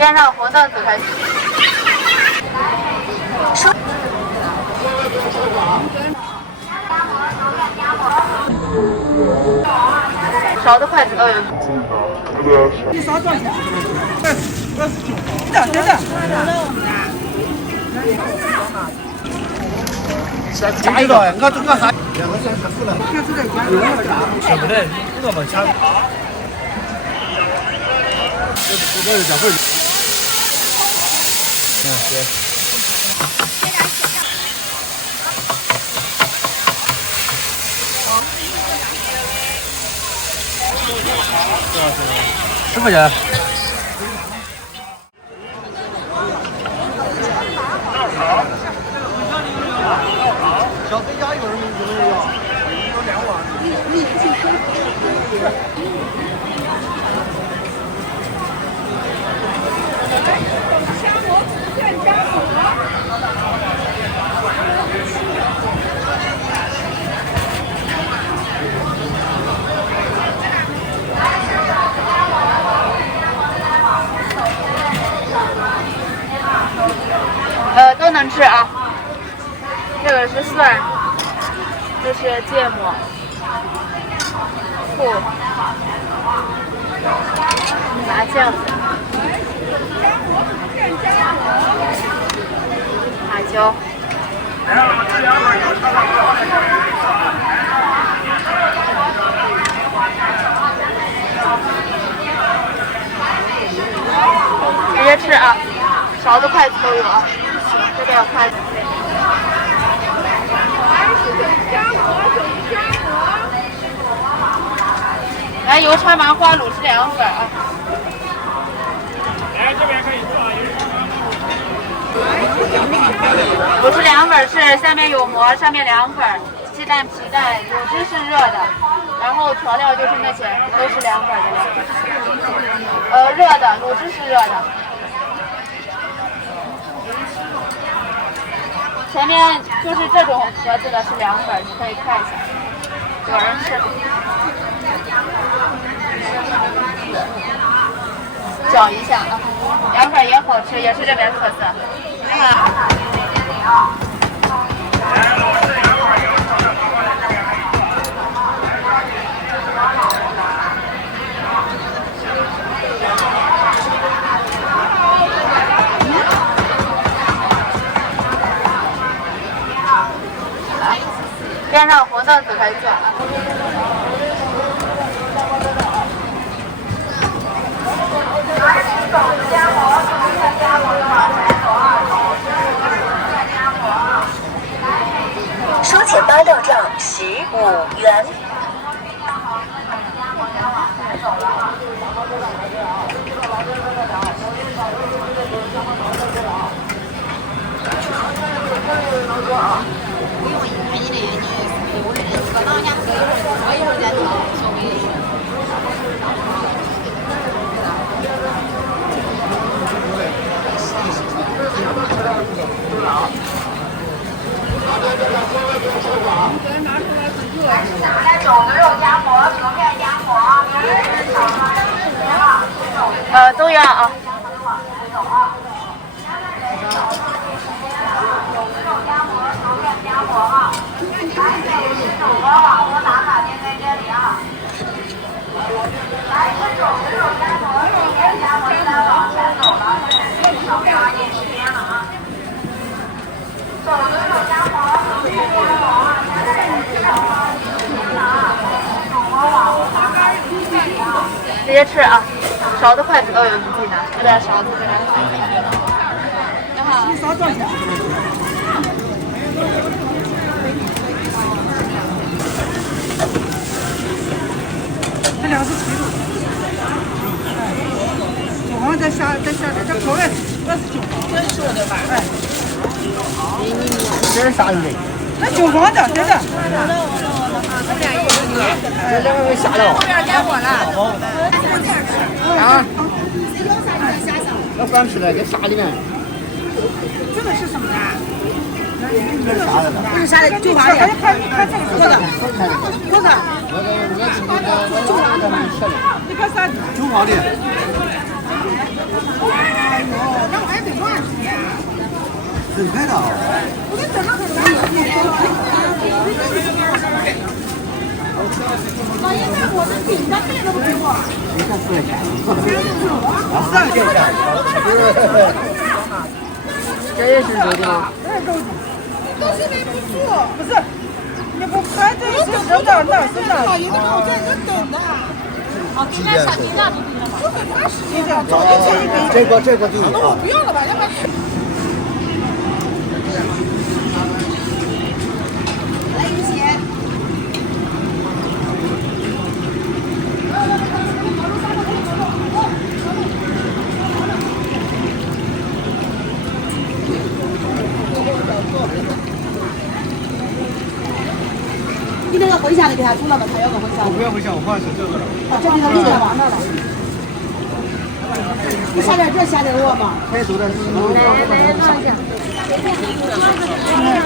边上红凳子可以。勺的筷子都有。你啥多少钱？29。真的。加一个，我这个啥？看这个加一个。舍不得，我们抢。这个讲会。对。10块钱。小飞家有人有2碗。都能吃啊。这个是蒜，这是芥末、醋、麻酱、辣椒。直接吃啊，勺子、筷子都有啊。这边有筷子。来，油菜麻花卤汁2份啊。来这边可以做啊。卤汁2份是下面有馍，上面2份，鸡蛋皮蛋，卤汁是热的，然后调料就是那些，都是2份的。热的，卤汁是热的。前面就是这种盒子的是2份，你可以看一下，有人吃。搅一下啊，2份也好吃，也是这边特色。边上红凳子可以坐啊。收钱8到账15元。肘子肉夹馍、薯片夹馍，都要啊。直接吃啊，勺子、筷子都有，你自己拿。这边勺子，这边筷子。你好。你啥多少钱？这2是7度。9方再下点，这口味29方。这是我的吧？哎。这是啥鱼嘞？那9方的，真的。这两个下了。后边点火了。啊。那不让吃了，给沙里面。这个是什么呀？这是啥的？这是啥的？9方的。看这个锅子。锅子。我你看啥的？9方的。哎呦，那我还得乱吃呀。真开的啊！我给整上很大。老爷子，我的饼干这都不给我。你看4块钱。2块钱。这也是肉的吗？这是肉的。都是没不住，不是。你不排队是扔到那儿，扔到老爷子让我在这等的。哦，今天下鸡蛋都定了吗？我很花时间的，早就可以给。这个就那我不要了吧，要不然。来一些。你那个混下的给他煮了吧，他要个混下的。我不要回想，我换成这个了。啊，这里头你给忘了了。你下点这，下点我嘛。开头的是。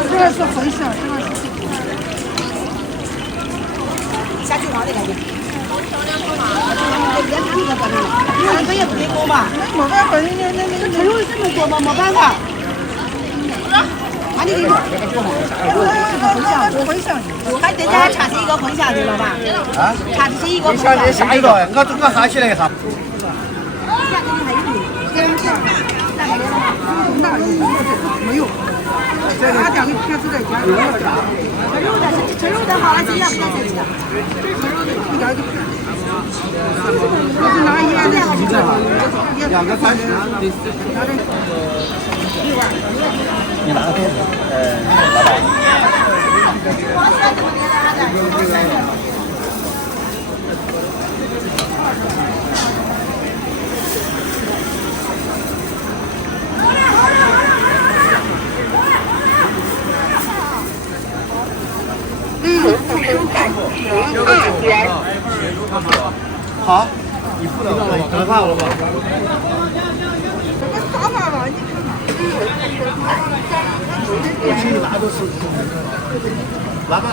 这个是混色，这个是。下酒黄的感觉。别看那个搁这了，你这也不给够吧？那没办法，那这肉这么多嘛，没办法。那你给我。混香的，还得再插一个混香的了吧？啊？插的是一个混香的。下一个，我喊起来一下。没有，这俺两个片子在家。这肉的好了，今天不再吃了。一点就不。拿一万2个30。你拿个袋子，好，你付了，等饭了吧？啥法了？你看看。我请你拿都是，拿吧。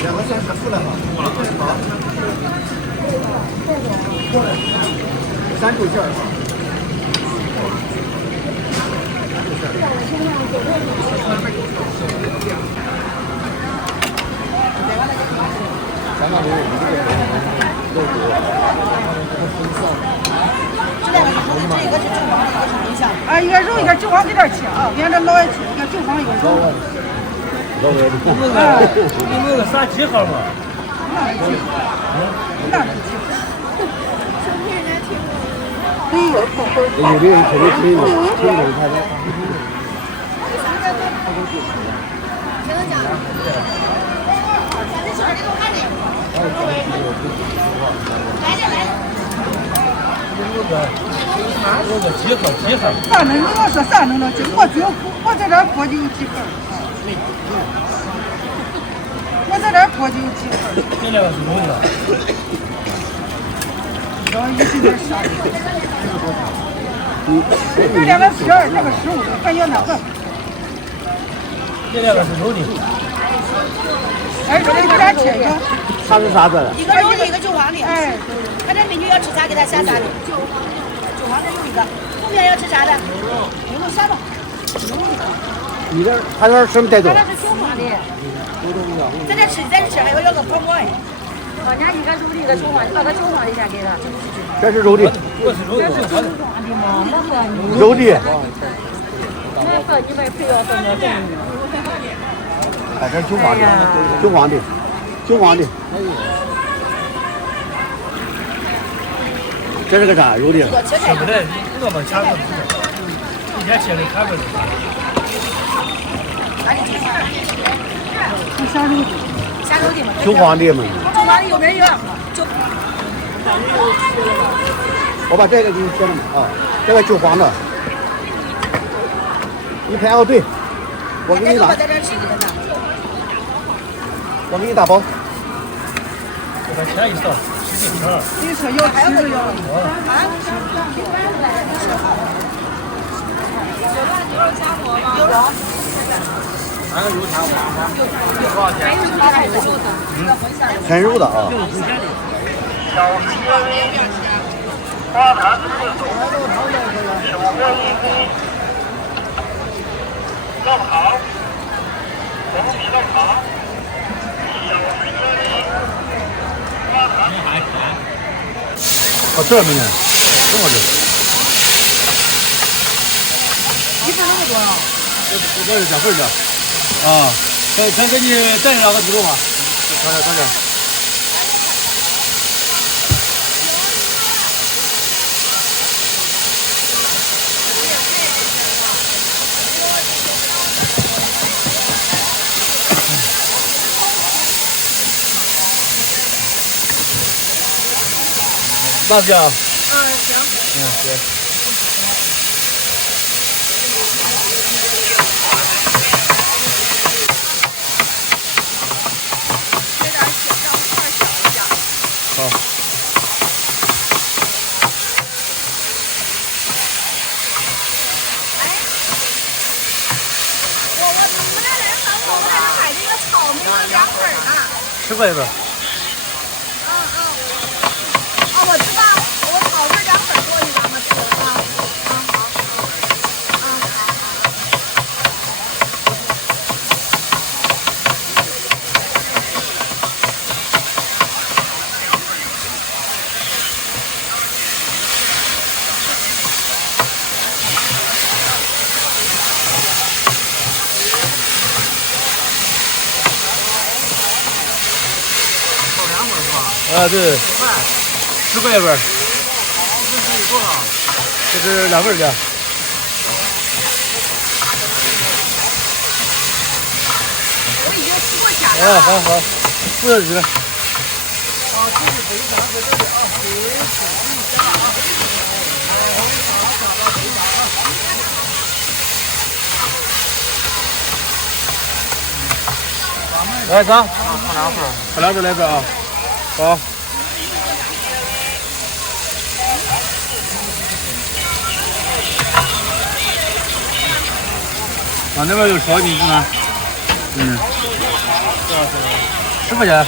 2个30付了吗？好。3口馅儿。啊，一个肉一个韭黄给点钱啊，别这老爱吃，一个韭黄一个肉。你那个啥几号嘛？那是几号？有的人肯定听懂他的。我个几号？啥能？你要说啥能？我在这儿过就有几份。我在这儿过就有几份。这两个是肉的。然后一起点啥？这两个片儿，这个15的，还要哪个？这两个是肉的。哎，这里给咱切一个。它是啥子？一个肉的，一个韭黄的。哎，看这美女要吃啥，给她下啥的。韭黄的有一个，后面要吃啥的？牛肉下吧。你这他这什么带走？这是韭黄的。在这吃，还要个泡馍哎。人家一个肉的，一个韭黄的，把个韭黄的先给他。这是肉的。我是肉的。肉的。那和你们非要怎么整？哎，这是韭黄的，韭黄的。这是个啥？肉的。吃不来，我们掐过去的，一天切的看过去。下肉的嘛。韭黄的嘛。韭黄的有没有？我把这个给你切了嘛啊，这个韭黄的，你排好队，我给你拿。我给你打包。我把钱一扫，10斤钱。你说要还要个要啊？有了。那个肉汤多少钱？全肉的啊。哦，这没呢，这么多。一份那么多啊？这是2份的。啊，咱给你再2个鸡肉吧。快点。辣椒。行。行。好。我们这人少，我还能买这个草莓的2份呢。10块一份。我知道，我草莓2份过去咱们吃啊。啊，对，10块一份。这是多少？这是2份的。我已经付过钱了。好，40几个。这是肥肠在这里啊，来啥？放2份。放2份来份啊。好。那边有烧鸡是吗？10块钱。